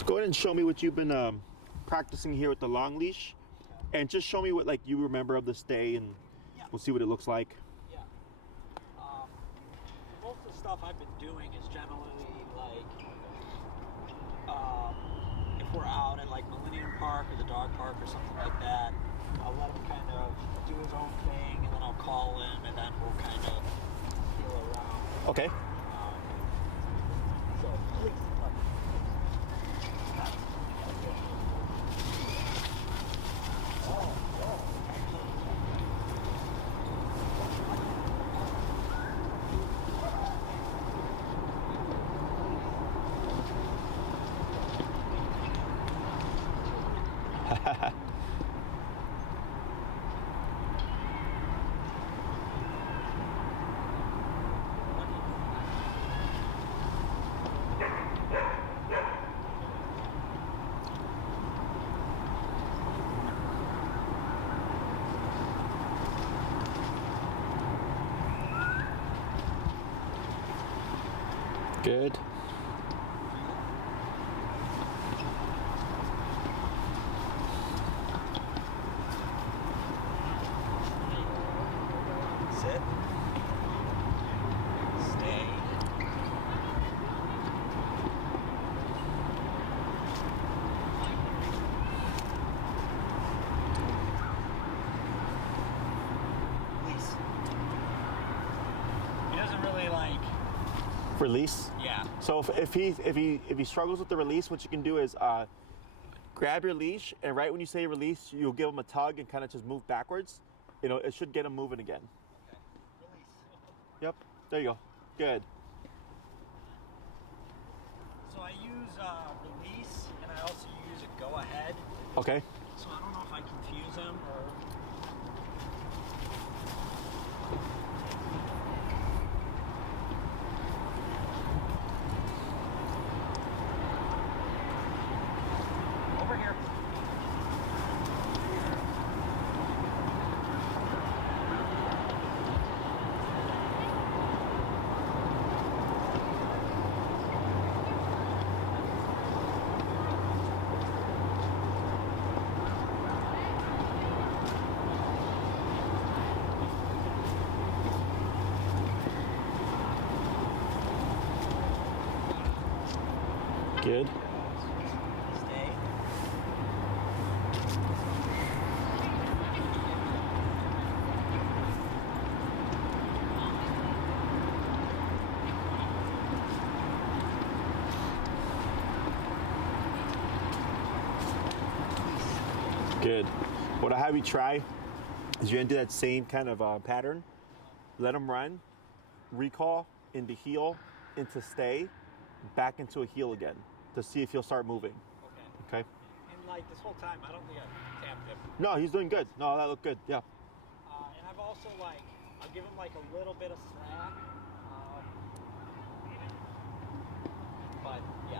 So go ahead and show me what you've been practicing here with the long leash, and just show me what like you remember of this day, and we'll see what it looks like. Yeah. Most of the stuff I've been doing is generally like if we're out at like Millennium Park or the dog park or something like that, I'll let him kind of do his own thing, and then I'll call him, and then we'll kind of feel around. Okay. So please. Good. Sit. Stay. Release. He doesn't really like Release. Yeah. So if he struggles with the release, what you can do is grab your leash, and right when you say release, you'll give him a tug and kind of just move backwards. You know, it should get him moving again. Okay. Release. Yep. There you go. Good. So I use release, and I also use a go ahead. Okay. So I don't know if I confuse him or. Over here. Good. Stay. Good. What I have you try is you're gonna do that same kind of pattern. Let him run, recall into heel, into stay, back into a heel again to see if he'll start moving. Okay. Okay. And like this whole time, I don't think I tapped him. No, he's doing good. No, that looked good. Yeah. And I've also like, I'll give him like a little bit of slack. But yeah.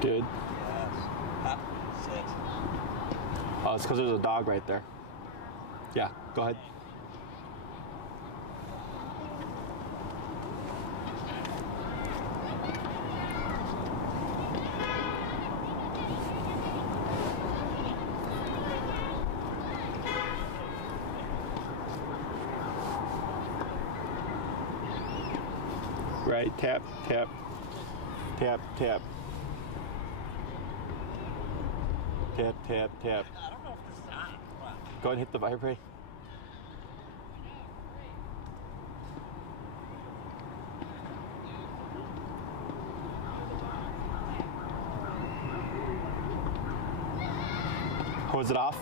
Good. Yes. Up. Sit. Oh, it's because there's a dog right there. Yeah. Go ahead. Right. Tap. Tap. Tap. Tap. Tap, tap, tap. I don't know if this is on. What? Go ahead and hit the vibrate. is it off?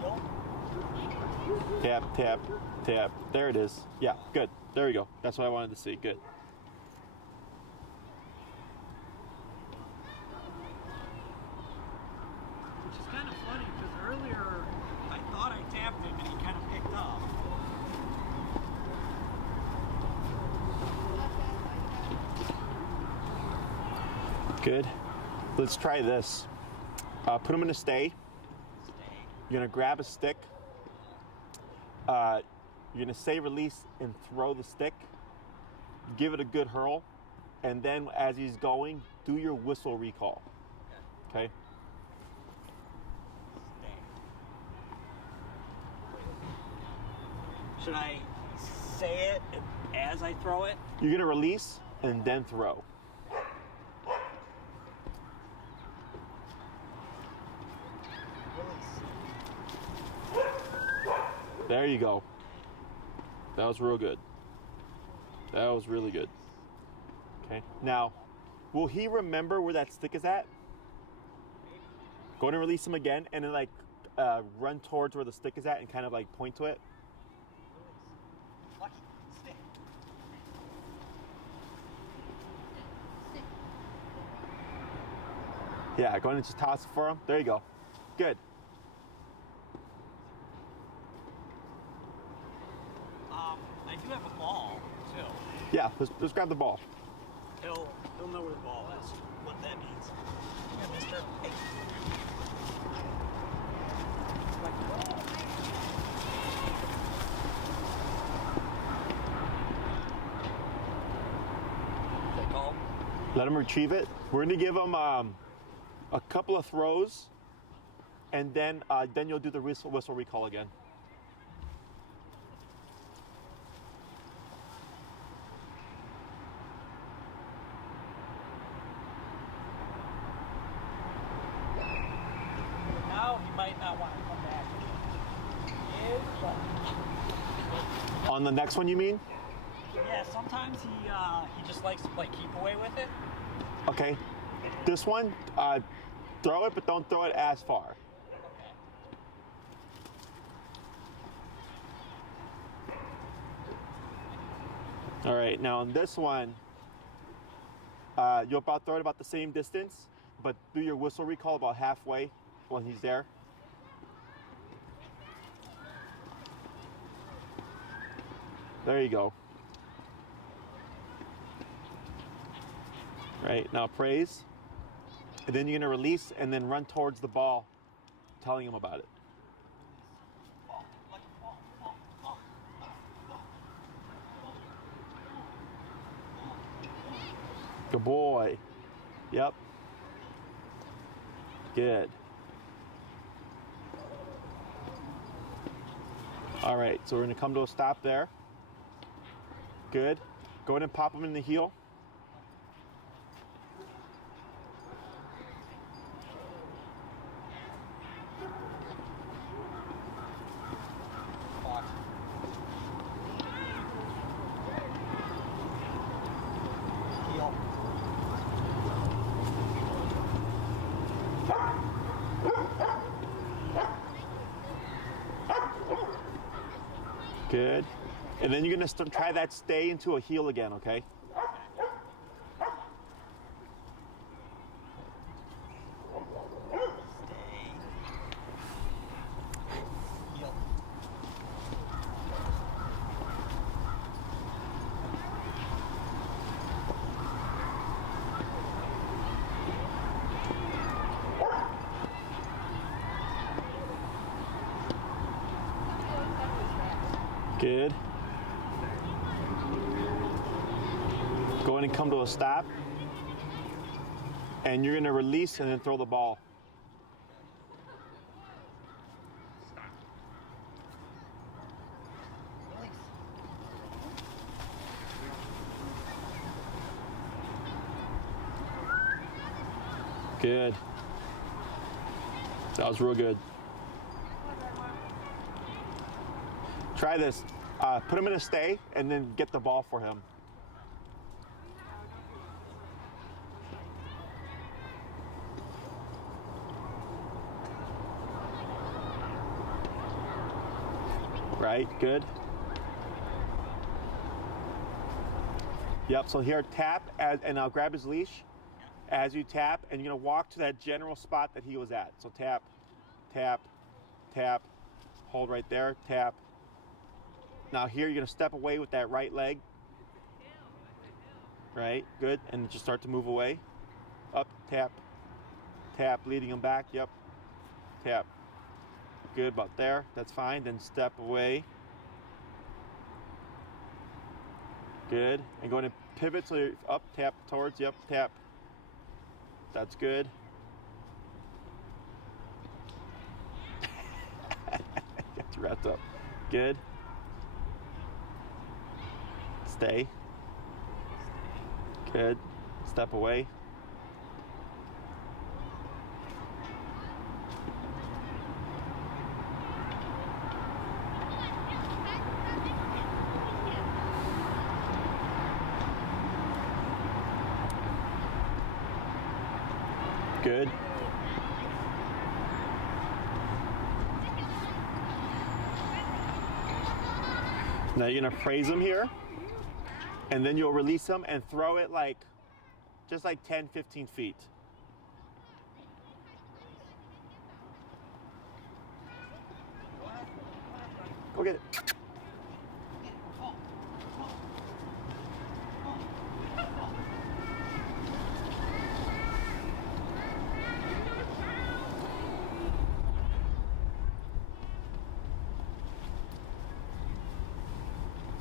Heel. Tap, tap, tap. There it is. Yeah, good. There we go. That's what I wanted to see. Good. Which is kind of funny because earlier I thought I tapped him and he kind of picked up. Good. Let's try this. Put them in a stay. You're gonna grab a stick. You're gonna say release and throw the stick. Give it a good hurl, and then as he's going, do your whistle recall. Okay. Should I say it as I throw it? You're gonna release and then throw. There you go. That was real good. That was really good. Okay. Now, will he remember where that stick is at? Go ahead and release him again, and then like run towards where the stick is at, and kind of like point to it. Lucky stick. Yeah. Go ahead and just toss it for him. There you go. Good. I do have a ball too. Yeah. Let's grab the ball. He'll know where the ball is. What that means. Yeah, mister. Hey. Is that called? Let him retrieve it. We're gonna give him a couple of throws, and then you'll do the whistle recall again. Now he might not want to come back. He is, but On the next one, you mean? yeah, sometimes he just likes to play keep away with it. Okay. This one, throw it, but don't throw it as far. All right. Now on this one, you'll about throw it about the same distance, but do your whistle recall about halfway when he's there. There you go. Right, now praise. And then you're gonna release and then run towards the ball, telling him about it. Good boy. Yep. Good. All right, so we're gonna come to a stop there. Good. Go ahead and pop him in the heel. Heel. Good. And then you're gonna try that stay into a heel again, okay? Stay. Heel. Good. Go in and come to a stop. And you're gonna release and then throw the ball. Good. That was real good. Try this. Put him in a stay and then get the ball for him. Right, good. Yep, so here tap, and I'll grab his leash as you tap, and you're gonna walk to that general spot that he was at. So tap, tap, tap, hold right there, tap. Now here you're gonna step away with that right leg. Right, good, and just start to move away. Up, tap, tap, leading him back, yep, tap. Good, about there, that's fine, then step away. Good, and going to pivot, so you're up, tap, towards, yep, tap. That's good. Get wrapped up. Good. Stay. Good. Step away. Good. Now you're gonna praise him here, and then you'll release him and throw it like, just like 10, 15 feet. Go get it.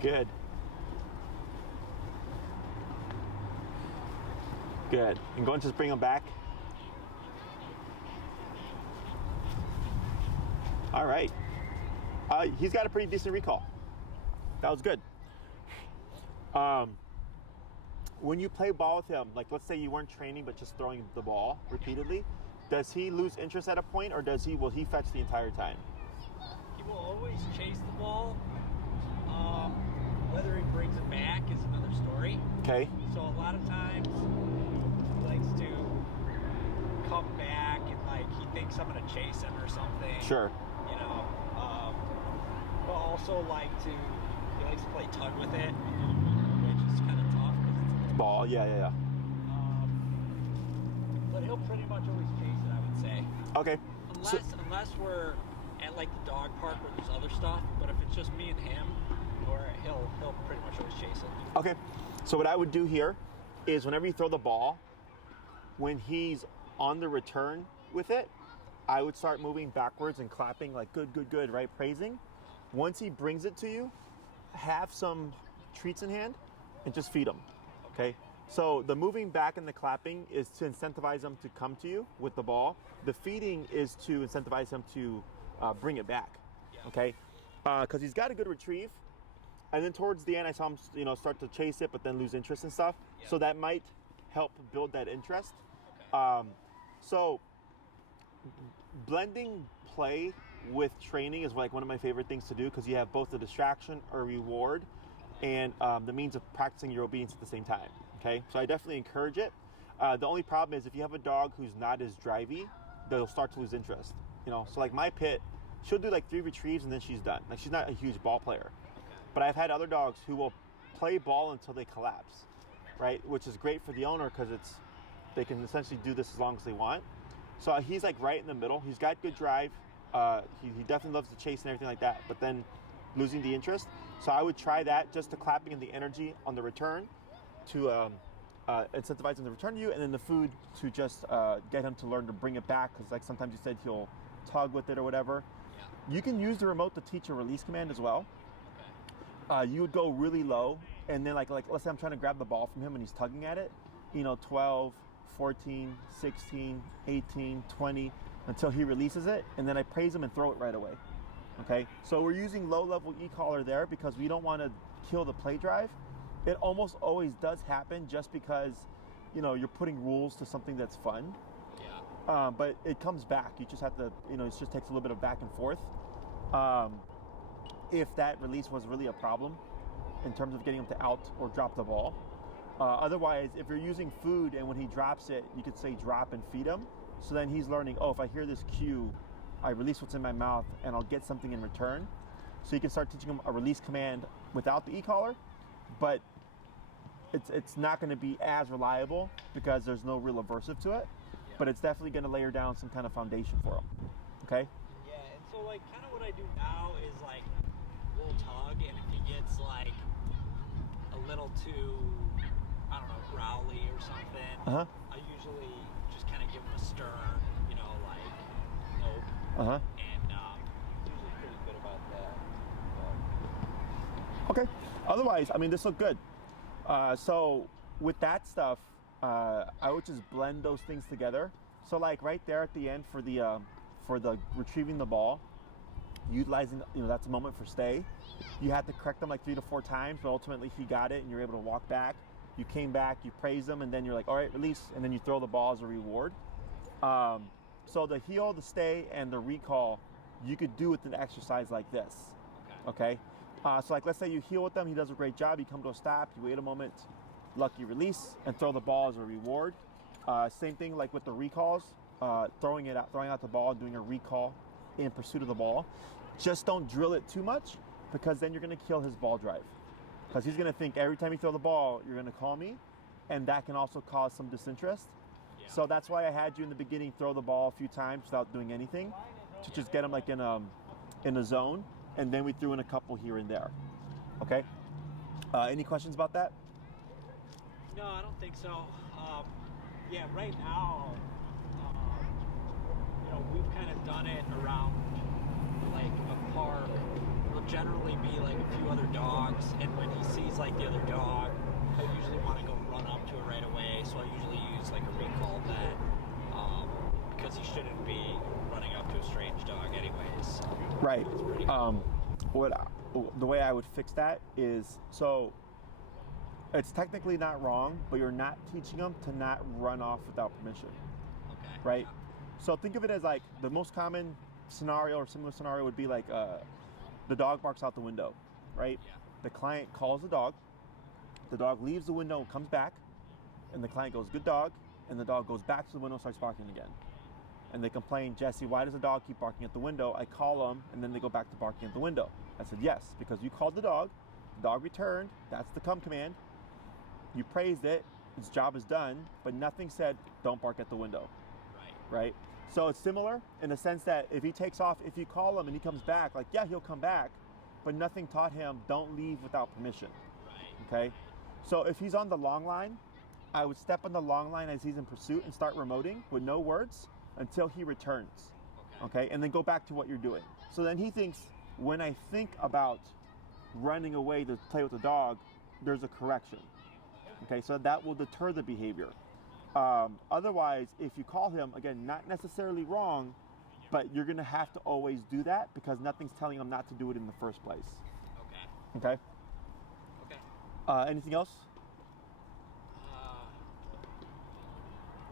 Good. Good. And go and just bring him back. All right. He's got a pretty decent recall. That was good. When you play ball with him, like let's say you weren't training but just throwing the ball repeatedly, does he lose interest at a point, or will he fetch the entire time? He will always chase the ball. Whether he brings it back is another story. Okay. So a lot of times he likes to come back and like he thinks I'm gonna chase him or something. Sure. You know. But also he likes to play tug with it, which is kind of tough because it's a Ball, yeah. But he'll pretty much always chase it, I would say. Okay. Unless we're at like the dog park where there's other stuff, but if it's just me and him, or he'll pretty much always chase it. Okay, so what I would do here is whenever you throw the ball, when he's on the return with it, I would start moving backwards and clapping like good, right, praising. Once he brings it to you, have some treats in hand and just feed him, okay? So the moving back and the clapping is to incentivize him to come to you with the ball. The feeding is to incentivize him to bring it back, okay? Because he's got a good retrieve. And then towards the end, I saw him, start to chase it, but then lose interest and stuff. Yeah. So that might help build that interest. Okay. So blending play with training is like one of my favorite things to do because you have both a distraction, a reward, and the means of practicing your obedience at the same time. Okay, so I definitely encourage it. The only problem is if you have a dog who's not as drivey, they'll start to lose interest. So like my pit, she'll do like 3 retrieves and then she's done. Like she's not a huge ball player. But I've had other dogs who will play ball until they collapse, right? Which is great for the owner because they can essentially do this as long as they want. So he's like right in the middle. He's got good drive. He definitely loves to chase and everything like that, but then losing the interest. So I would try that, just the clapping and the energy on the return to incentivize him to return to you, and then the food to just get him to learn to bring it back because like sometimes you said he'll tug with it or whatever. Yeah. You can use the remote to teach a release command as well. You would go really low, and then like let's say I'm trying to grab the ball from him and he's tugging at it, 12, 14, 16, 18, 20, until he releases it, and then I praise him and throw it right away. Okay, so we're using low-level e-collar there because we don't want to kill the play drive. It almost always does happen just because, you're putting rules to something that's fun. Yeah. But it comes back. You just have to, it just takes a little bit of back and forth. If that release was really a problem in terms of getting him to out or drop the ball. Otherwise, if you're using food and when he drops it, you could say drop and feed him. So then he's learning, if I hear this cue, I release what's in my mouth and I'll get something in return. So you can start teaching them a release command without the e-collar, but it's not going to be as reliable because there's no real aversive to it, but it's definitely going to layer down some kind of foundation for them. Okay? Yeah, and so like kind of what I do now is like we'll tug, and if he gets like a little too, I don't know, growly or something, I usually just kind of give him a stern, you know, like nope. And he's usually pretty good about that. Okay. Otherwise, I mean, this looked good. So with that stuff, I would just blend those things together. So like right there at the end for the retrieving the ball, utilizing, that's a moment for stay. You had to correct them like 3 to 4 times, but ultimately he got it and you're able to walk back. You came back, you praise them, and then you're like, all right, release, and then you throw the ball as a reward. So the heel, the stay, and the recall, you could do with an exercise like this. Okay? So like let's say you heel with them, he does a great job, you come to a stop, you wait a moment, lucky release, and throw the ball as a reward. Same thing like with the recalls, throwing out the ball, doing a recall in pursuit of the ball. Just don't drill it too much, because then you're going to kill his ball drive. Because he's going to think every time you throw the ball, you're going to call me, and that can also cause some disinterest. Yeah. So that's why I had you in the beginning throw the ball a few times without doing anything, to just get him like in a zone, and then we threw in a couple here and there. Okay? Any questions about that? No, I don't think so. Yeah, right now, we've kind of done it around like a park. There'll generally be like a few other dogs, and when he sees like the other dog, he'll usually want to go run up to it right away. So I usually use like a recall bet, because he shouldn't be running up to a strange dog anyways. So right. It's pretty cool. The way I would fix that is, so it's technically not wrong, but you're not teaching them to not run off without permission. Okay. Right? Yeah. So think of it as like the most common scenario or similar scenario would be like the dog barks out the window, right? Yeah. The client calls the dog leaves the window and comes back, and the client goes, good dog, and the dog goes back to the window and starts barking again. And they complain, Jesse, why does the dog keep barking at the window? I call them, and then they go back to barking at the window. I said, yes, because you called the dog returned, that's the come command. You praised it, its job is done, but nothing said, don't bark at the window. Right? So it's similar in the sense that if he takes off, if you call him and he comes back, like, yeah, he'll come back, but nothing taught him, don't leave without permission. Okay? So if he's on the long line, I would step on the long line as he's in pursuit and start remoting with no words until he returns. Okay? And then go back to what you're doing. So then he thinks, when I think about running away to play with the dog, there's a correction. Okay? So that will deter the behavior. Otherwise, if you call him, again, not necessarily wrong, but you're going to have to always do that because nothing's telling him not to do it in the first place. Okay? Anything else?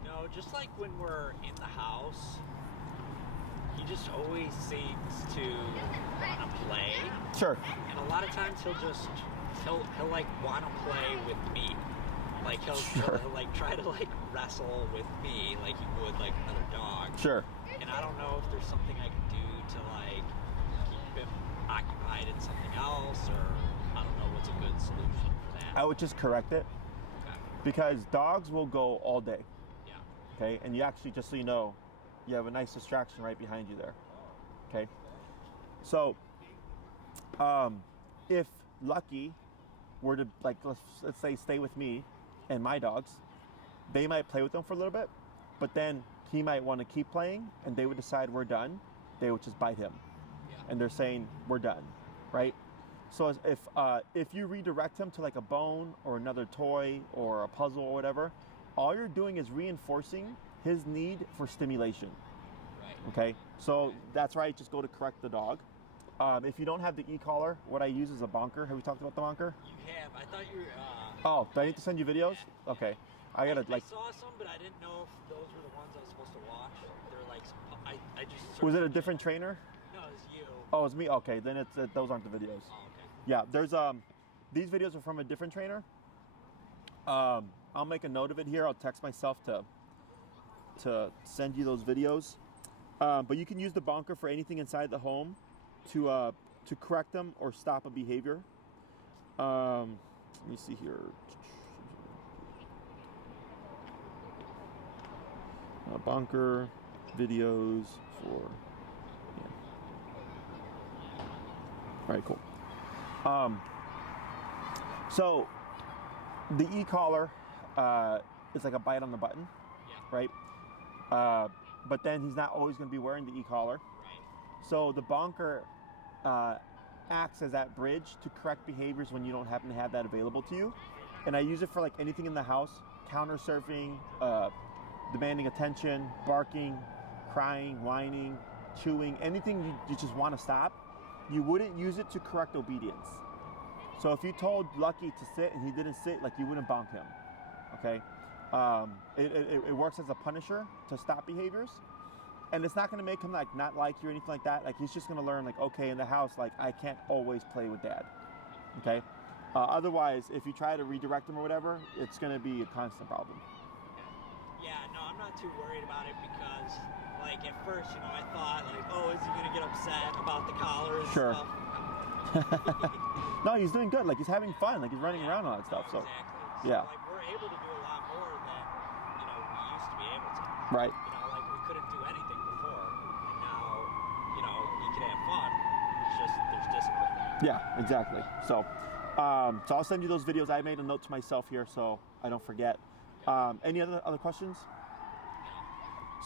No, just like when we're in the house, he just always seems to want to play. Sure. And a lot of times he'll like want to play with me. Like he'll like try to like wrestle with me like he would like another dog. Sure. And I don't know if there's something I can do to like keep him occupied in something else, or I don't know what's a good solution for that. I would just correct it. Okay. Because dogs will go all day. Yeah. Okay. And you actually, just so you know, you have a nice distraction right behind you there. Okay. So, if Lucky were to like let's say stay with me and my dogs, they might play with them for a little bit, but then he might want to keep playing, and they would decide we're done. They would just bite him, and they're saying we're done, right? So if you redirect him to like a bone or another toy or a puzzle or whatever, all you're doing is reinforcing his need for stimulation. Right. Okay, so that's right. Just go to correct the dog. If you don't have the e-collar, what I use is a bonker. Have we talked about the bonker? You have. I thought you were... Oh, do I need to send you videos? Yeah. Okay. I saw some, but I didn't know if those were the ones I was supposed to watch. They're like... I just... Was it a different trainer? No, it was you. Oh, it's me? Okay, then those aren't the videos. Oh, okay. Yeah, there's... These videos are from a different trainer. I'll make a note of it here. I'll text myself to send you those videos. But you can use the bonker for anything inside the home to to correct them or stop a behavior. Let me see here. Bonker videos for. Yeah. All right, cool. So the e-collar is like a bite on the button, right? But then he's not always going to be wearing the e-collar. Right. So the bonker acts as that bridge to correct behaviors when you don't happen to have that available to you. And I use it for like anything in the house, counter surfing, demanding attention, barking, crying, whining, chewing, anything you just want to stop. You wouldn't use it to correct obedience. So if you told Lucky to sit and he didn't sit, like you wouldn't bonk him, okay? It works as a punisher to stop behaviors, and it's not going to make him like not like you or anything like that. Like he's just going to learn like, okay, in the house, like I can't always play with Dad, okay? Otherwise, if you try to redirect him or whatever, it's going to be a constant problem. Yeah, no, I'm not too worried about it because, like, at first, you know, I thought, like, oh, is he going to get upset about the collar and Sure. stuff? No, he's doing good. Like he's having fun. Like he's running around and all that stuff. So exactly. So, yeah. like, we're able to do a lot more than, you know, we used to be able to. Right. You know, like, we couldn't do anything before, and now, you know, he can have fun. It's just, there's discipline. Yeah, exactly. So I'll send you those videos. I made a note to myself here so I don't forget. Any other questions?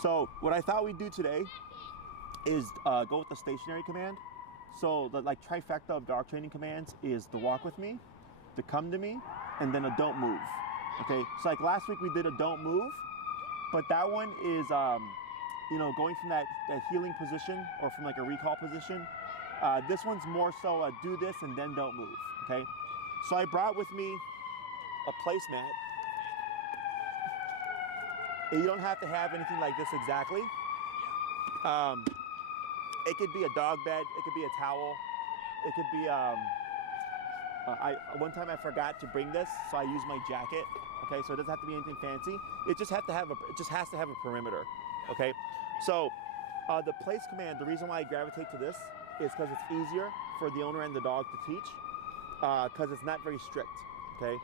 So what I thought we'd do today is go with the stationary command. So the like trifecta of dog training commands is the walk with me, the come to me, and then a don't move. Okay, so like last week we did a don't move, but that one is you know, going from that healing position or from like a recall position. This one's more so do this and then don't move. Okay, so I brought with me a placemat. You don't have to have anything like this exactly. It could be a dog bed, it could be a towel, it could be, one time I forgot to bring this, so I used my jacket, okay? So it doesn't have to be anything fancy. It just has to have a perimeter, okay? So the place command, the reason why I gravitate to this is because it's easier for the owner and the dog to teach, because it's not very strict, okay?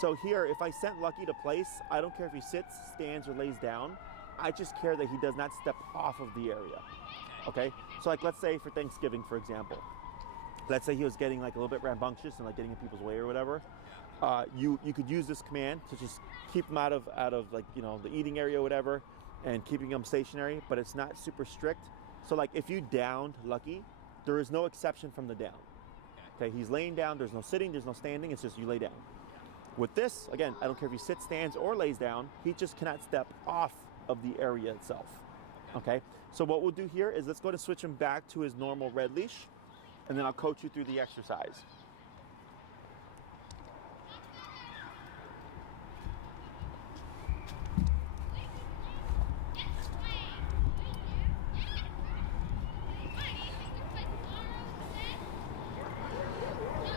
So here, if I sent Lucky to place, I don't care if he sits, stands, or lays down. I just care that he does not step off of the area, okay? So like, let's say for Thanksgiving, for example, let's say he was getting like a little bit rambunctious and like getting in people's way or whatever. You could use this command to just keep him out of like, you know, the eating area or whatever, and keeping him stationary, but it's not super strict. So like if you downed Lucky, there is no exception from the down. Okay, he's laying down, there's no sitting, there's no standing, it's just you lay down. With this, again, I don't care if he sits, stands, or lays down, he just cannot step off of the area itself. Okay, so what we'll do here is let's go to switch him back to his normal red leash, and then I'll coach you through the exercise.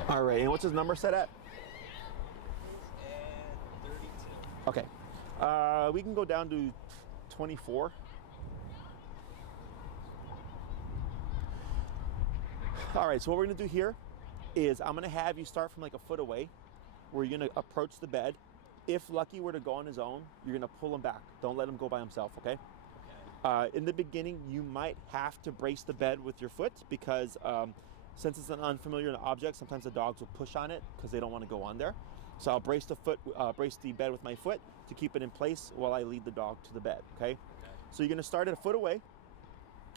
All right, and what's his number set at? And 32. Okay, we can go down to 24. All right, so what we're gonna do here is I'm gonna have you start from like a foot away, where you're gonna approach the bed. If Lucky were to go on his own, you're gonna pull him back. Don't let him go by himself, okay? In the beginning, you might have to brace the bed with your foot because since it's an unfamiliar object, sometimes the dogs will push on it because they don't want to go on there. So I'll brace the bed with my foot to keep it in place while I lead the dog to the bed, okay? So you're gonna start at a foot away,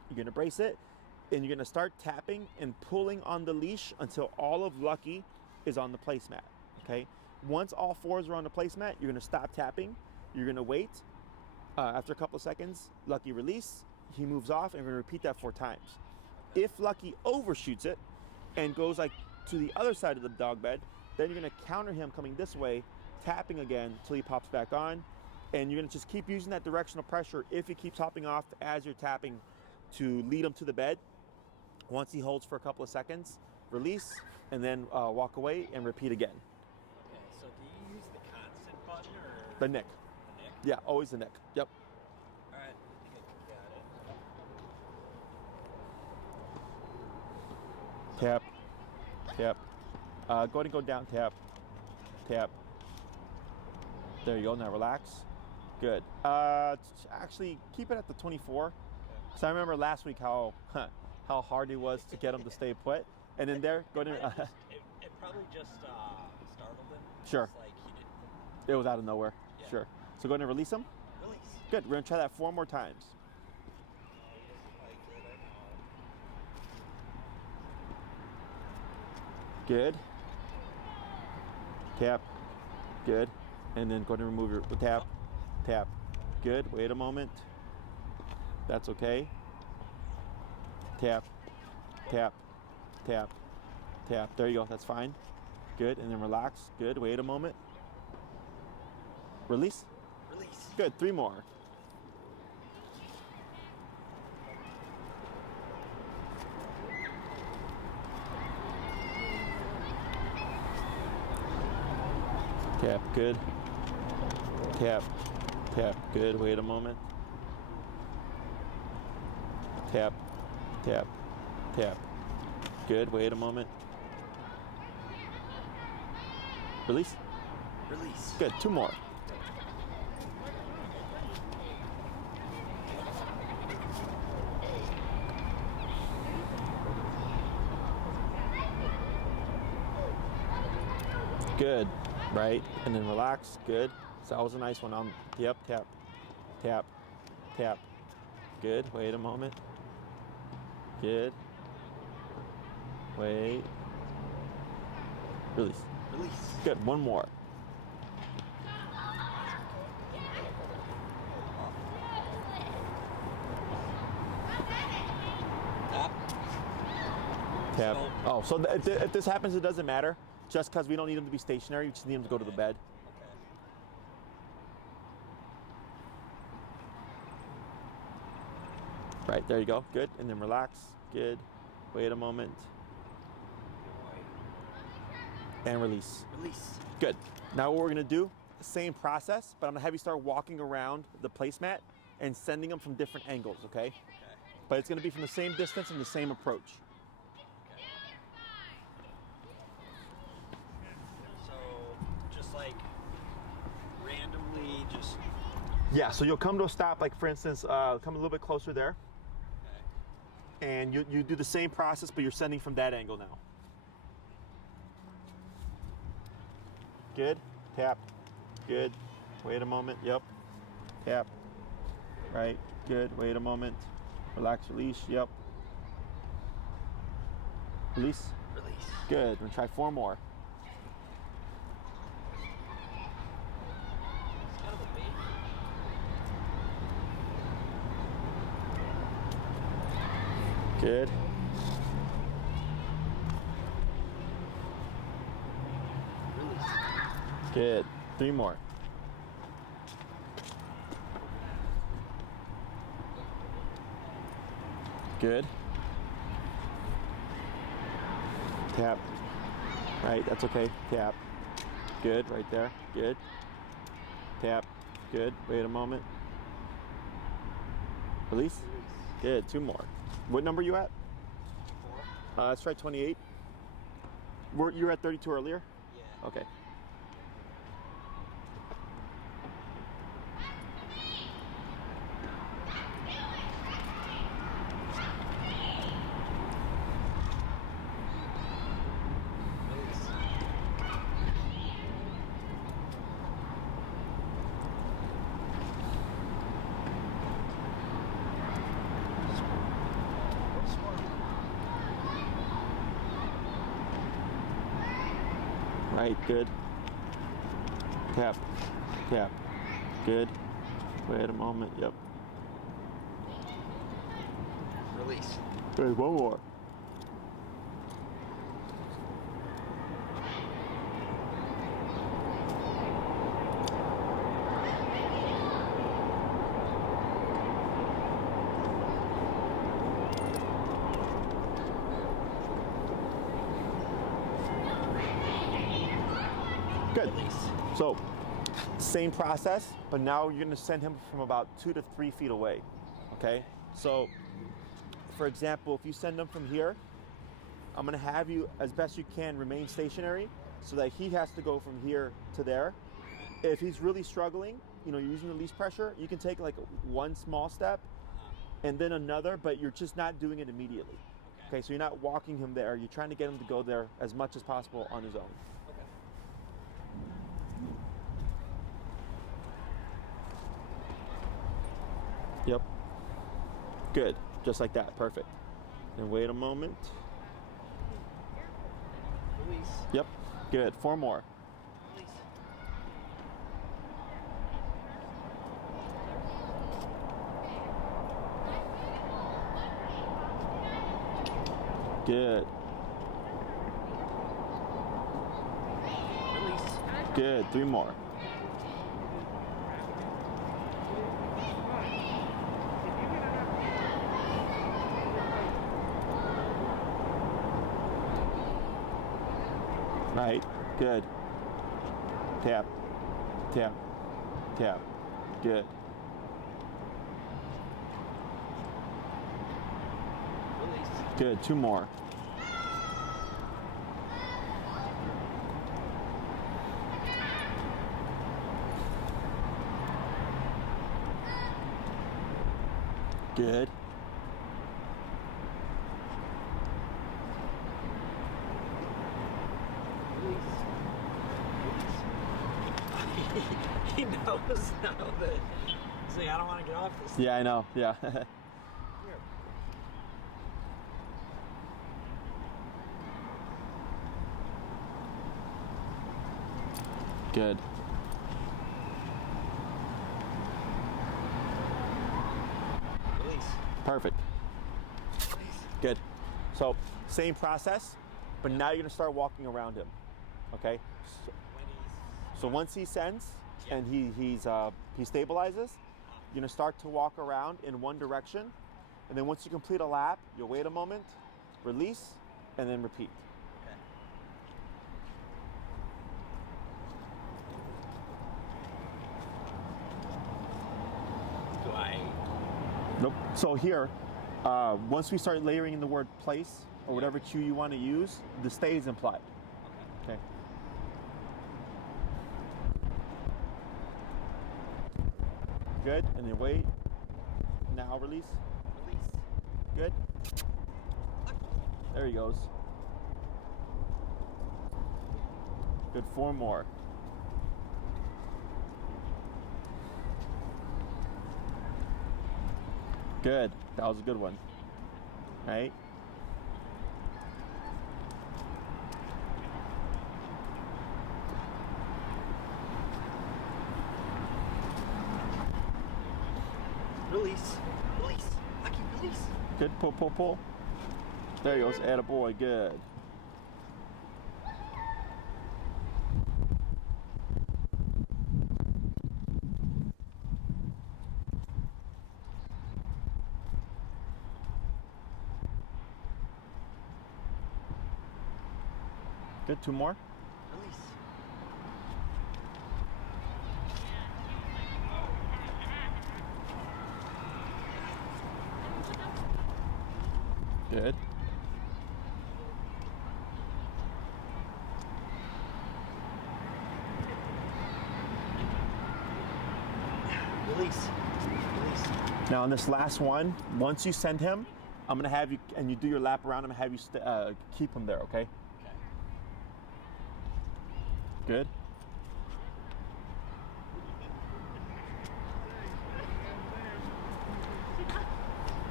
you're gonna brace it, and you're gonna start tapping and pulling on the leash until all of Lucky is on the placemat, okay? Once all fours are on the placemat, you're gonna stop tapping, you're gonna wait. After a couple of seconds, Lucky release, he moves off, and we're gonna repeat that 4 times. If Lucky overshoots it and goes like to the other side of the dog bed, then you're gonna counter him coming this way, tapping again till he pops back on, and you're gonna just keep using that directional pressure if he keeps hopping off as you're tapping to lead him to the bed. Once he holds for a couple of seconds, release, and then walk away and repeat again. Okay, so do you use the constant button or The nick. the nick? Yeah, always the nick. Yep. All right, I think I got it. tap, tap. Go ahead and go down, tap, tap. There you go, now relax. Good. Actually, keep it at the 24. So I remember last week how hard it was to get him to stay put. And then there, go ahead. It probably just startled him. Sure. It's like he didn't. It was out of nowhere. Yeah. Sure. So go ahead and release him. Release. Good. We're gonna try that 4 more times. Good. Tap. Good. And then go ahead and remove your tap. Tap. Good. Wait a moment. That's okay. Tap. Tap. Tap. Tap. There you go. That's fine. Good. And then relax. Good. Wait a moment. Release. Release. Good. 3 more. Tap, good. Tap, tap, good. Wait a moment. Tap, tap, tap. Good. Wait a moment. Release. Release. Good. 2 more. Good. Right, and then relax. Good. So that was a nice one. Yep. Tap, tap, tap. Good. Wait a moment. Good. Wait. Release. Release. Good. 1 more. Tap. Oh, so if this happens, it doesn't matter. Just because we don't need him to be stationary, we just need him to go to the bed. Okay. Right, there you go. Good. And then relax. Good. Wait a moment. And release. Release. Good. Now what we're going to do, the same process, but I'm going to have you start walking around the placemat and sending them from different angles, okay? Okay. But it's going to be from the same distance and the same approach. Okay. So just like randomly just. Yeah, so you'll come to a stop, like for instance, come a little bit closer there. Okay. And you do the same process, but you're sending from that angle now. Good. Tap. Good. Wait a moment. Yep. Tap. Right. Good. Wait a moment. Relax your leash. Yep. Release. Release. Good. We're gonna try 4 more. It's kind of a baby. Good. Release. Good. 3 more. Good. Tap. Right, that's okay. Tap. Good, right there. Good. Tap. Good. Wait a moment. Release. Good. 2 more. What number are you at? 4. Let's try 28. You were at 32 earlier? Yeah. Okay. Release. Right, good. Tap, tap, good. Wait a moment, yep. Release. Good, 1 more. Good. Release. So, same process, but now you're gonna send him from about 2 to 3 feet away, okay? So, for example, if you send him from here, I'm gonna have you, as best you can, remain stationary so that he has to go from here to there. If he's really struggling, you're using the leash pressure, you can take like one small step and then another, but you're just not doing it immediately. Okay, so you're not walking him there. You're trying to get him to go there as much as possible on his own. Okay. Yep. Good. Just like that. Perfect. And wait a moment. Release. Yep. Good. 4 more. Release. Good. Release. Good. 3 more. Right. Good. Tap. Tap. Tap. Good. Release. Good. 2 more. Good. He knows now that. See, I don't want to get off this. Yeah, I know. Yeah. Here. Good. Release. Perfect. Release. Good. So same process, but now you're gonna start walking around him. Okay. When he's. So once he sends and he stabilizes, you're gonna start to walk around in one direction, and then once you complete a lap, you'll wait a moment, release, and then repeat. Okay. Do I? Nope. So here, once we start layering in the word place or whatever cue you want to use, the stay is implied. Okay. Okay. Good, and then wait. Now release. Release. Good. There he goes. Good, 4 more. Good, that was a good one. Right? Release. Release. Lucky, release. Good, pull, pull, pull. There he goes, attaboy, good. Good, 2 more. Release. Good. Release. Release. Now on this last one, once you send him, I'm gonna have you, and you do your lap around him, have you keep him there, okay? Okay. Good.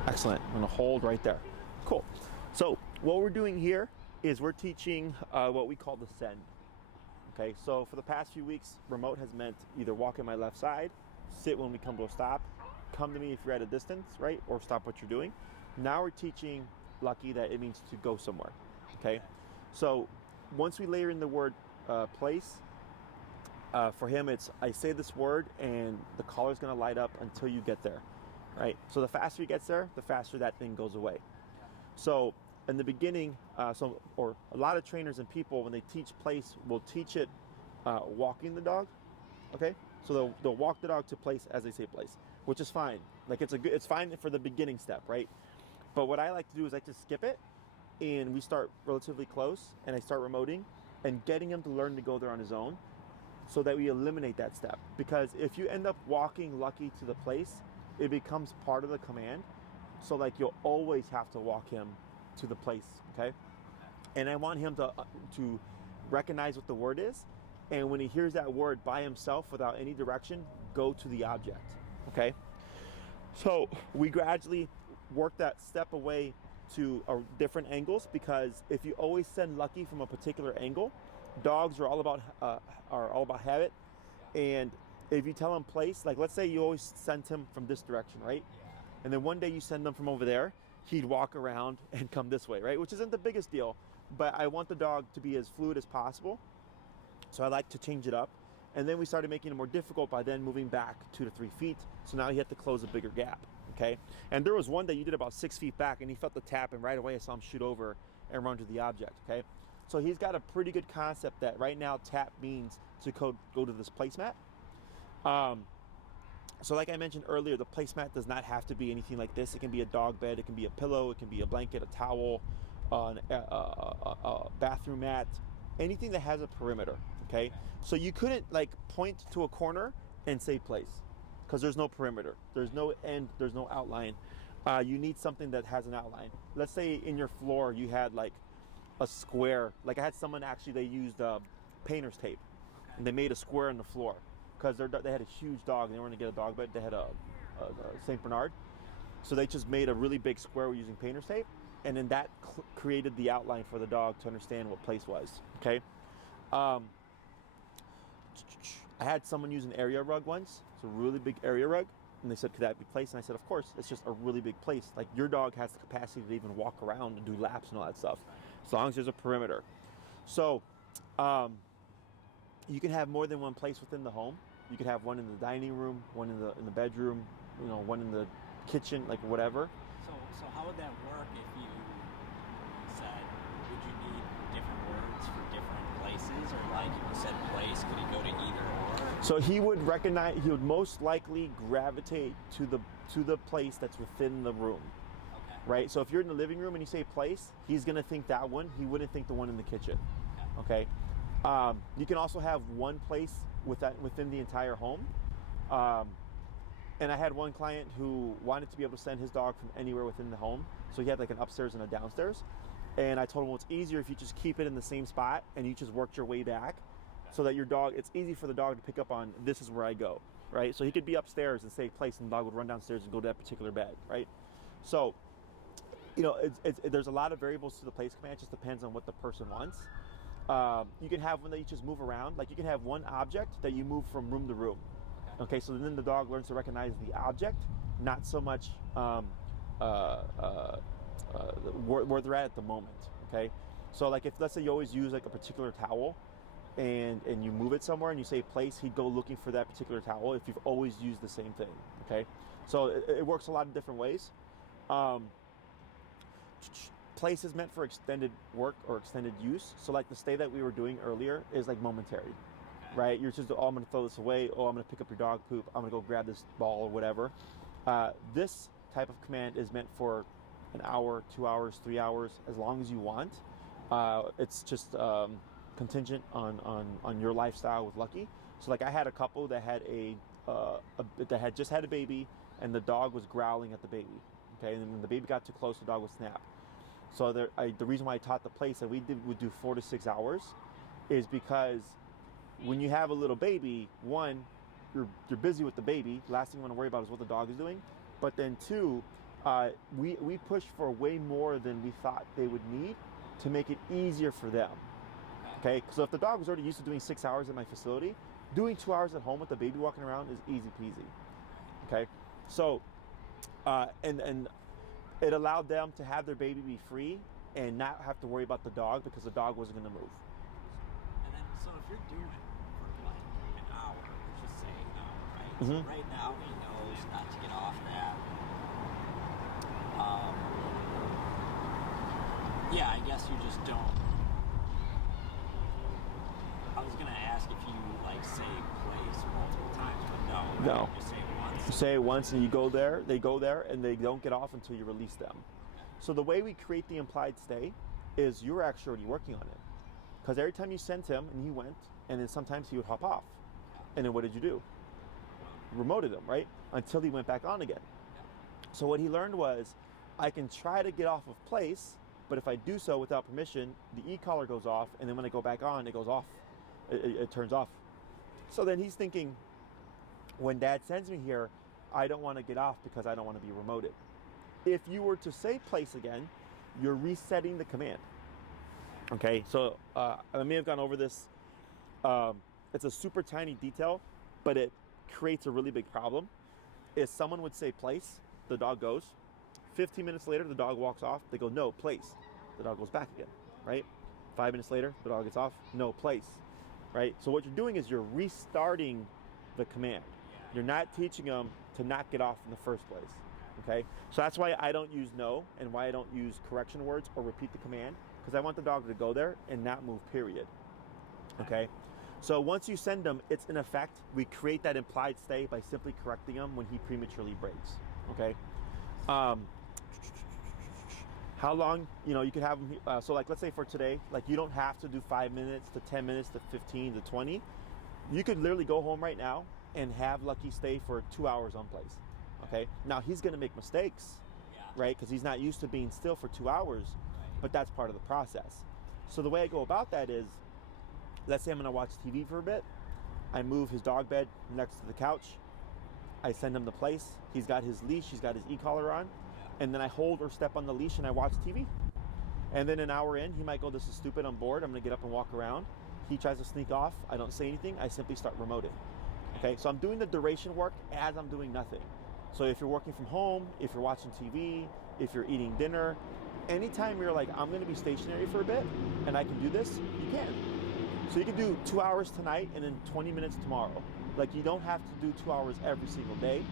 Excellent. I'm gonna hold right there. Cool. So what we're doing here is we're teaching what we call the send. Okay, so for the past few weeks, remote has meant either walk in my left side, sit when we come to a stop, come to me if you're at a distance, right? Or stop what you're doing. Now we're teaching Lucky that it means to go somewhere, okay? So once we layer in the word place, for him it's, I say this word and the collar's gonna light up until you get there, right? So the faster he gets there, the faster that thing goes away. So in the beginning, or a lot of trainers and people, when they teach place, will teach it walking the dog, okay? So they'll walk the dog to place as they say place, which is fine. Like it's fine for the beginning step, right? But what I like to do is I just skip it and we start relatively close and I start remoting and getting him to learn to go there on his own so that we eliminate that step. Because if you end up walking Lucky to the place, it becomes part of the command. So like you'll always have to walk him to the place, okay? And I want him to recognize what the word is. And when he hears that word by himself without any direction, go to the object, okay? So we gradually work that step away to different angles, because if you always send Lucky from a particular angle, dogs are all about habit. And if you tell him place, like let's say you always send him from this direction, right? And then one day you send them from over there, he'd walk around and come this way, right? Which isn't the biggest deal, but I want the dog to be as fluid as possible. So I like to change it up. And then we started making it more difficult by then moving back 2 to 3 feet. So now he had to close a bigger gap, okay? And there was one day you did about 6 feet back and he felt the tap, and right away I saw him shoot over and run to the object, okay? So he's got a pretty good concept that right now tap means to go to this placemat. So like I mentioned earlier, the placemat does not have to be anything like this. It can be a dog bed, it can be a pillow, it can be a blanket, a towel, a bathroom mat, anything that has a perimeter, okay? So you couldn't like point to a corner and say place, because there's no perimeter, there's no end, there's no outline. You need something that has an outline. Let's say in your floor you had like a square, like I had someone actually, they used painter's tape, and they made a square in the floor, because they had a huge dog and they were going to get a dog bed. They had a Saint Bernard, so they just made a really big square using painter's tape, and then that created the outline for the dog to understand what place was, okay? I had someone use an area rug once. It's a really big area rug, and they said, could that be place? And I said, of course, it's just a really big place. Like your dog has the capacity to even walk around and do laps and all that stuff, as long as there's a perimeter. So you can have more than one place within the home. You could have one in the dining room, one in the bedroom, you know, one in the kitchen, like whatever. So how would that work if you said, would you need different words for different places, or like if you said place, could he go to either or? So he would most likely gravitate to the place that's within the room. Okay. Right? So if you're in the living room and you say place, he's gonna think that one. He wouldn't think the one in the kitchen. Okay. You can also have one place within the entire home. And I had one client who wanted to be able to send his dog from anywhere within the home. So he had like an upstairs and a downstairs. And I told him, well, it's easier if you just keep it in the same spot and you just work your way back, so that your dog, it's easy for the dog to pick up on, this is where I go, right? So he could be upstairs and say place, and the dog would run downstairs and go to that particular bed, right? So, you know, there's a lot of variables to the place command. It just depends on what the person wants. You can have one that you just move around. Like you can have one object that you move from room to room. Okay, so then the dog learns to recognize the object, not so much where they're at the moment. Okay, so like if let's say you always use like a particular towel, and you move it somewhere and you say place, he'd go looking for that particular towel if you've always used the same thing. Okay, so it works a lot of different ways. Place is meant for extended work or extended use. So like the stay that we were doing earlier is like momentary, right? You're just, oh, I'm gonna throw this away. Oh, I'm gonna pick up your dog poop. I'm gonna go grab this ball or whatever. This type of command is meant for an hour, 2 hours, 3 hours, as long as you want. It's just contingent on your lifestyle with Lucky. So like I had a couple that had that had just had a baby, and the dog was growling at the baby. Okay, and then when the baby got too close, the dog would snap. So the reason why I taught the place that would do 4 to 6 hours is because when you have a little baby, one, you're busy with the baby. Last thing you want to worry about is what the dog is doing. But then two, we pushed for way more than we thought they would need to make it easier for them. Okay, so if the dog was already used to doing 6 hours at my facility, doing 2 hours at home with the baby walking around is easy peasy. Okay, so and it allowed them to have their baby be free and not have to worry about the dog, because the dog wasn't going to move. And then, so if you're doing it for like an hour, let's just say an hour, right? Mm-hmm. So right now he knows not to get off that. Yeah, I guess you just don't. I was gonna ask if you like say place multiple times, but no. No. You say it once. You say it once and you go there, they go there, and they don't get off until you release them. So the way we create the implied stay is you're actually already working on it. Because every time you sent him and he went, and then sometimes he would hop off. And then what did you do? Remoted him, right? Until he went back on again. So what he learned was, I can try to get off of place, but if I do so without permission, the e-collar goes off, and then when I go back on, it goes off. It turns off. So then he's thinking, when dad sends me here, I don't want to get off because I don't want to be remoted. If you were to say place again, you're resetting the command. Okay, so I may have gone over this. It's a super tiny detail, but it creates a really big problem. If someone would say place, the dog goes. 15 minutes later, the dog walks off. They go, no, place. The dog goes back again, right? 5 minutes later, the dog gets off. No, place, right? So what you're doing is you're restarting the command. You're not teaching them to not get off in the first place, okay? So that's why I don't use no and why I don't use correction words or repeat the command, because I want the dog to go there and not move, period, okay? So once you send them, it's in effect. We create that implied stay by simply correcting him when he prematurely breaks, okay? How long, you could have them, so like let's say for today, like you don't have to do 5 minutes to 10 minutes to 15 to 20. You could literally go home right now and have Lucky stay for 2 hours on place, okay? Now he's gonna make mistakes, right? Because he's not used to being still for 2 hours, but that's part of the process. So the way I go about that is, let's say I'm gonna watch TV for a bit. I move his dog bed next to the couch. I send him to place. He's got his leash, he's got his e-collar on, and then I hold or step on the leash and I watch TV. And then an hour in, he might go, this is stupid, I'm bored, I'm gonna get up and walk around. He tries to sneak off, I don't say anything, I simply start remoting. Okay, so I'm doing the duration work as I'm doing nothing. So if you're working from home, if you're watching TV, if you're eating dinner, anytime you're like, I'm gonna be stationary for a bit and I can do this, you can. So you can do 2 hours tonight and then 20 minutes tomorrow. Like you don't have to do 2 hours every single day.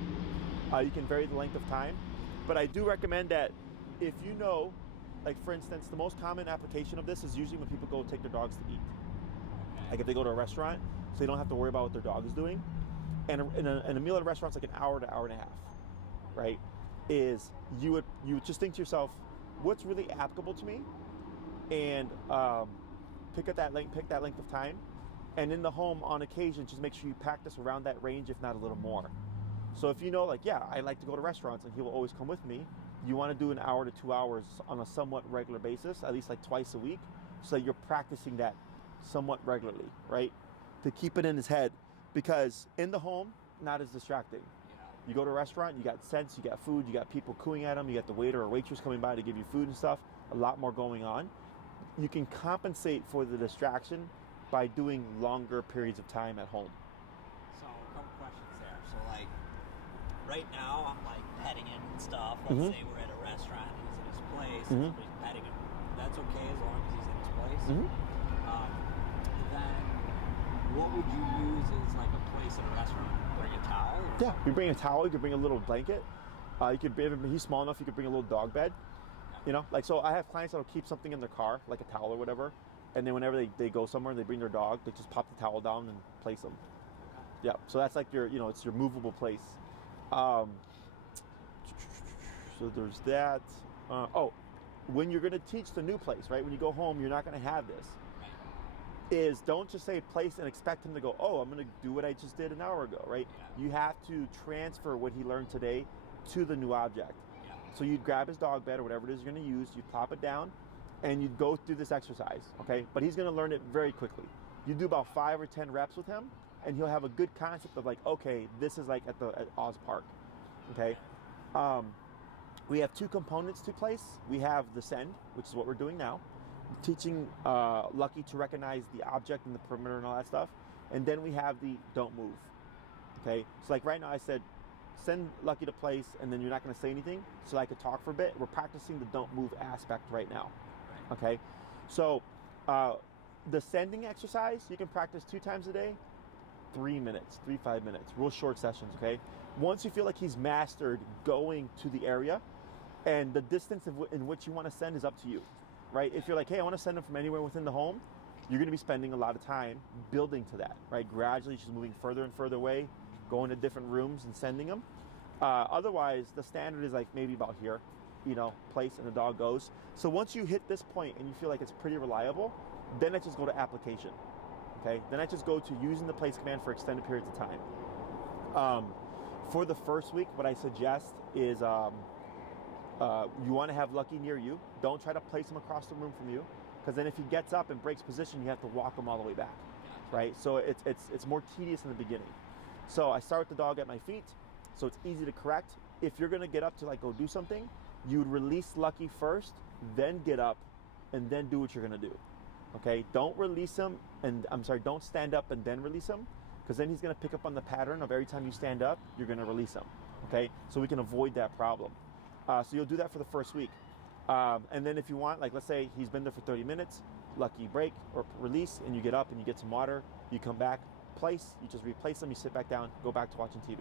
You can vary the length of time. But I do recommend that if you know, like for instance, the most common application of this is usually when people go take their dogs to eat. Like if they go to a restaurant, so they don't have to worry about what their dog is doing. And a meal at a restaurant's like an hour to hour and a half, right? Is you would just think to yourself, what's really applicable to me? And pick that length of time. And in the home, on occasion, just make sure you practice around that range, if not a little more. So if you know, like, yeah, I like to go to restaurants and he will always come with me, you want to do an hour to 2 hours on a somewhat regular basis, at least like twice a week, so that you're practicing that somewhat regularly, right? To keep it in his head, because in the home, not as distracting. You go to a restaurant, you got scents, you got food, you got people cooing at them, you got the waiter or waitress coming by to give you food and stuff, a lot more going on. You can compensate for the distraction by doing longer periods of time at home. So a couple questions there. So like right now I'm like petting him and stuff. Let's say we're at a restaurant and he's in his place and somebody's petting him. That's okay as long as he's in his place. Then what would you use as like a place at a restaurant? Bring a towel? Yeah, you bring a towel, you could bring a little blanket. You could, if he's small enough, you could bring a little dog bed. Like, so I have clients that'll keep something in their car, like a towel or whatever, and then whenever they go somewhere and they bring their dog, they just pop the towel down and place them. Yeah, so that's like your, it's your movable place. So there's that. When you're gonna teach the new place, right? When you go home, you're not gonna have this. Is don't just say place and expect him to go, oh, I'm gonna do what I just did an hour ago, right? You have to transfer what he learned today to the new object. So you'd grab his dog bed or whatever it is you're gonna use, you'd plop it down, and you'd go through this exercise, okay? But he's gonna learn it very quickly. You do about 5 or 10 reps with him, and he'll have a good concept of like, okay, this is like at Oz Park, okay? We have 2 components to place. We have the send, which is what we're doing now, teaching Lucky to recognize the object and the perimeter and all that stuff. And then we have the don't move, okay? So like right now I said, send Lucky to place, and then you're not gonna say anything, so I could talk for a bit. We're practicing the don't move aspect right now, okay? So the sending exercise, you can practice 2 times a day, 3 minutes, 5 minutes, real short sessions, okay? Once you feel like he's mastered going to the area, and the distance in which you wanna send is up to you, right? If you're like, hey, I wanna send him from anywhere within the home, you're gonna be spending a lot of time building to that, right? Gradually just moving further and further away, going to different rooms and sending them. Otherwise, the standard is like maybe about here. place and the dog goes. So once you hit this point and you feel like it's pretty reliable, then I just go to application. Okay, then I just go to using the place command for extended periods of time. For the first week, what I suggest is you want to have Lucky near you. Don't try to place him across the room from you, because then if he gets up and breaks position, you have to walk him all the way back, right? So it's more tedious in the beginning. So I start with the dog at my feet, so it's easy to correct. If you're gonna get up to like go do something, you would release Lucky first, then get up, and then do what you're gonna do. Okay, don't release him, don't stand up and then release him, because then he's going to pick up on the pattern of every time you stand up, you're going to release him. Okay, so we can avoid that problem. So you'll do that for the first week. And then if you want, like let's say he's been there for 30 minutes, Lucky break or release, and you get up and you get some water, you come back, place, you just replace him, you sit back down, go back to watching TV.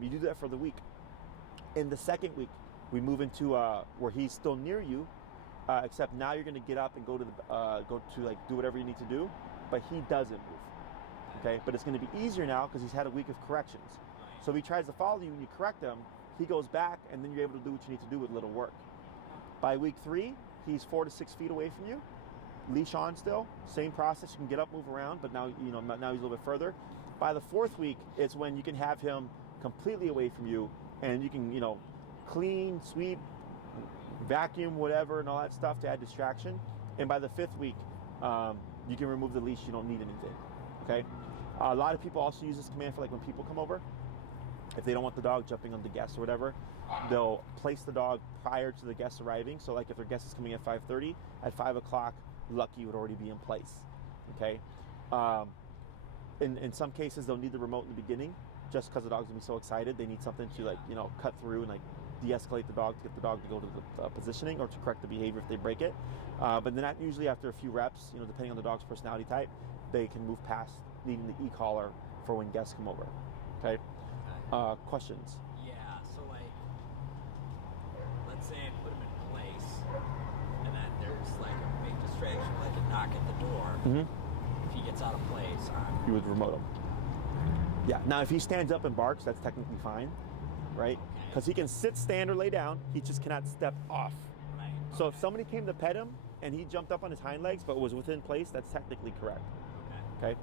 You do that for the week. In the second week, we move into where he's still near you, except now you're going to get up and go to like do whatever you need to do, but he doesn't move. Okay, but it's going to be easier now because he's had a week of corrections. So if he tries to follow you and you correct him, he goes back, and then you're able to do what you need to do with little work. By week 3, he's 4 to 6 feet away from you, leash on still, same process. You can get up, move around, but now he's a little bit further. By the 4th week, it's when you can have him completely away from you, and you can clean, sweep, vacuum, whatever, and all that stuff to add distraction. And by the 5th week, you can remove the leash. You don't need anything. Okay. A lot of people also use this command for like when people come over. If they don't want the dog jumping on the guests or whatever, they'll place the dog prior to the guests arriving. So like if their guest is coming at 5:30, at 5 o'clock, Lucky would already be in place. Okay. In some cases, they'll need the remote in the beginning, just because the dog's gonna be so excited. They need something to cut through and like de-escalate the dog, to get the dog to go to the positioning or to correct the behavior if they break it. But then usually after a few reps, depending on the dog's personality type, they can move past needing the e-collar for when guests come over. Okay. Questions? Yeah. So like, let's say I put him in place, and then there's like a big distraction, like a knock at the door. Mm-hmm. If he gets out of place, you would remote him. Yeah. Now, if he stands up and barks, that's technically fine, right? Because he can sit, stand, or lay down. He just cannot step off. Right. So if somebody came to pet him and he jumped up on his hind legs but was within place, that's technically correct. Okay.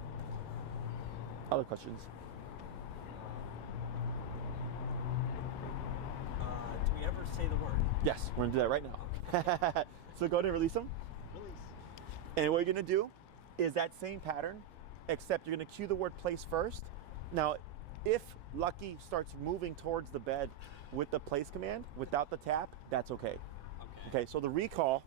Other questions? Do we ever say the word? Yes, we're gonna do that right now. So go ahead and release him. Release. And what you're gonna do is that same pattern, except you're gonna cue the word place first. Now, if Lucky starts moving towards the bed with the place command, without the tap, that's okay. Okay, so the recall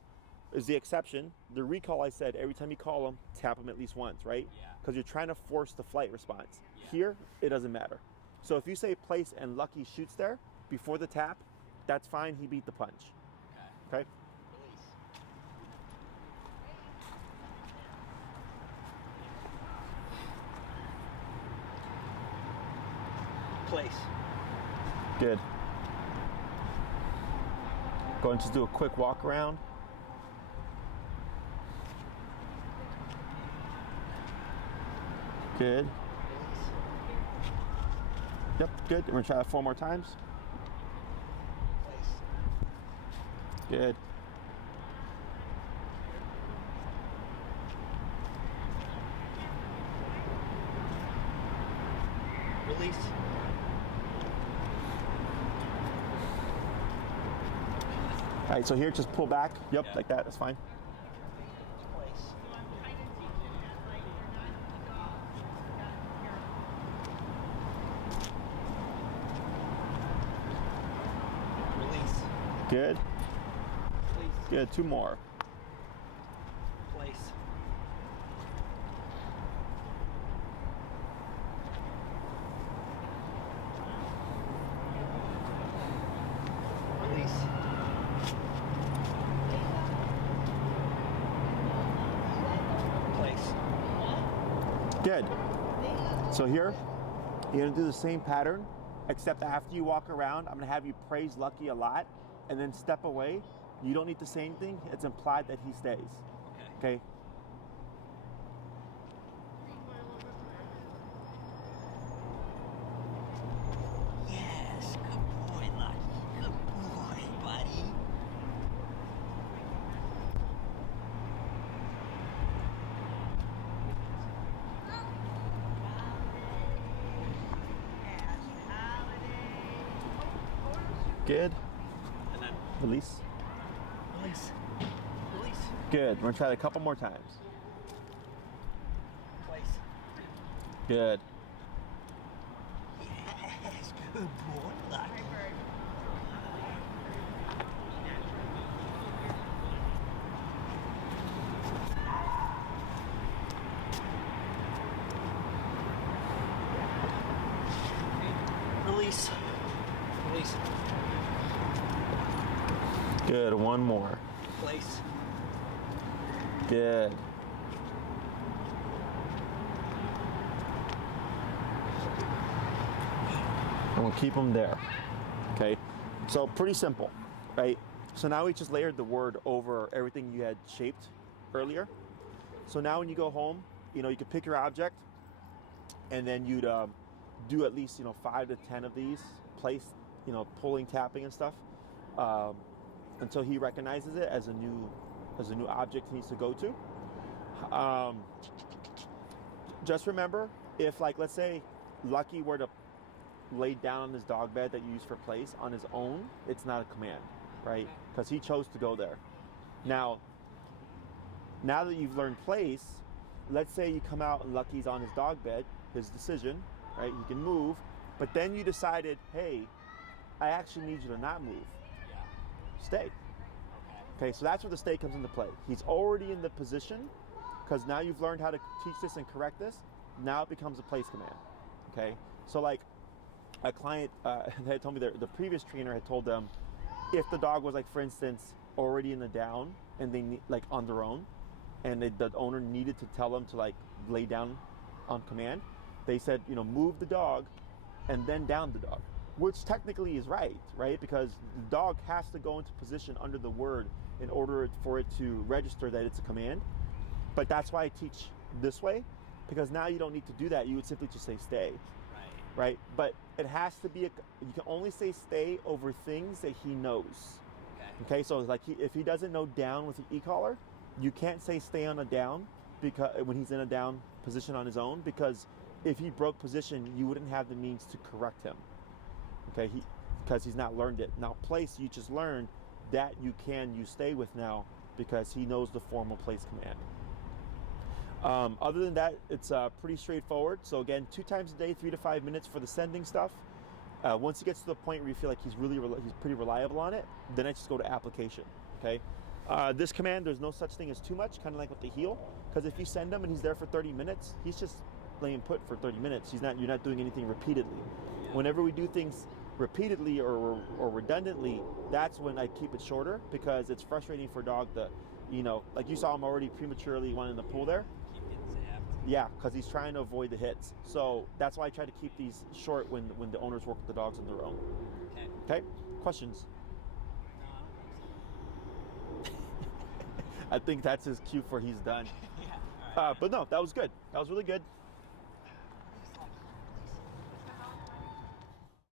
is the exception. The recall, I said, every time you call him, tap him at least once, right? Yeah. Because you're trying to force the flight response. Yeah. Here, it doesn't matter. So if you say place and Lucky shoots there before the tap, that's fine. He beat the punch. Okay? Release. Place. Good. Go and just do a quick walk around. Good. Yep, good. We're gonna try that 4 more times. Good. Release. All right, so here, just pull back. Yep, Yeah. like that. That's fine. Place. Release. Good. Place. Good. 2 more. Place. Release. Place. Good. So here, you're gonna do the same pattern, except after you walk around, I'm gonna have you praise Lucky a lot, and then step away. You don't need to say anything. It's implied that he stays. Okay. Okay? Yes, good boy, Lucky. Good boy, buddy. Good. And then Release. release. Release. Good. We're gonna try it a couple more times. Place. Good. Yes, good boy. Luck. Release. Release. Good. One more. Place. Good. And we'll keep them there. Okay. So pretty simple, right? So now we just layered the word over everything you had shaped earlier. So now when you go home, you can pick your object, and then you'd do at least 5 to 10 of these, place, pulling, tapping, and stuff, until he recognizes it as a new object he needs to go to. Just remember, if let's say Lucky were to lay down on his dog bed that you use for place on his own, it's not a command, right? Because he chose to go there. Now that you've learned place, let's say you come out and Lucky's on his dog bed, his decision, right? He can move, but then you decided, hey, I actually need you to not move. Stay. Okay, so that's where the stay comes into play. He's already in the position, because now you've learned how to teach this and correct this. Now it becomes a place command. Okay, so a client had told me the previous trainer had told them, if the dog was for instance, already in the down and they on their own, and the owner needed to tell them to lay down on command, they said, move the dog and then down the dog, which technically is right? Because the dog has to go into position under the word in order for it to register that it's a command. But that's why I teach this way, because now you don't need to do that. You would simply just say stay, right? But it has to be, you can only say stay over things that he knows. Okay, so if he doesn't know down with the e-collar, you can't say stay on a down because when he's in a down position on his own, because if he broke position, you wouldn't have the means to correct him. Okay, because he's not learned it. Now place, you just learned that you stay with now because he knows the formal place command. Other than that, it's pretty straightforward. So again, 2 times a day, 3 to 5 minutes for the sending stuff. Once he gets to the point where you feel like he's pretty reliable on it, then I just go to application. Okay. This command, there's no such thing as too much, kind of like with the heel, because if you send him and he's there for 30 minutes, he's just laying put for 30 minutes. You're not doing anything repeatedly. Whenever we do things repeatedly or redundantly, that's when I keep it shorter, because it's frustrating for a dog to, like you saw him already prematurely wanting to pull there. Yeah, because he's trying to avoid the hits. So that's why I try to keep these short when the owners work with the dogs on their own. Okay? Questions? I think that's his cue for he's done. But no, that was good. That was really good.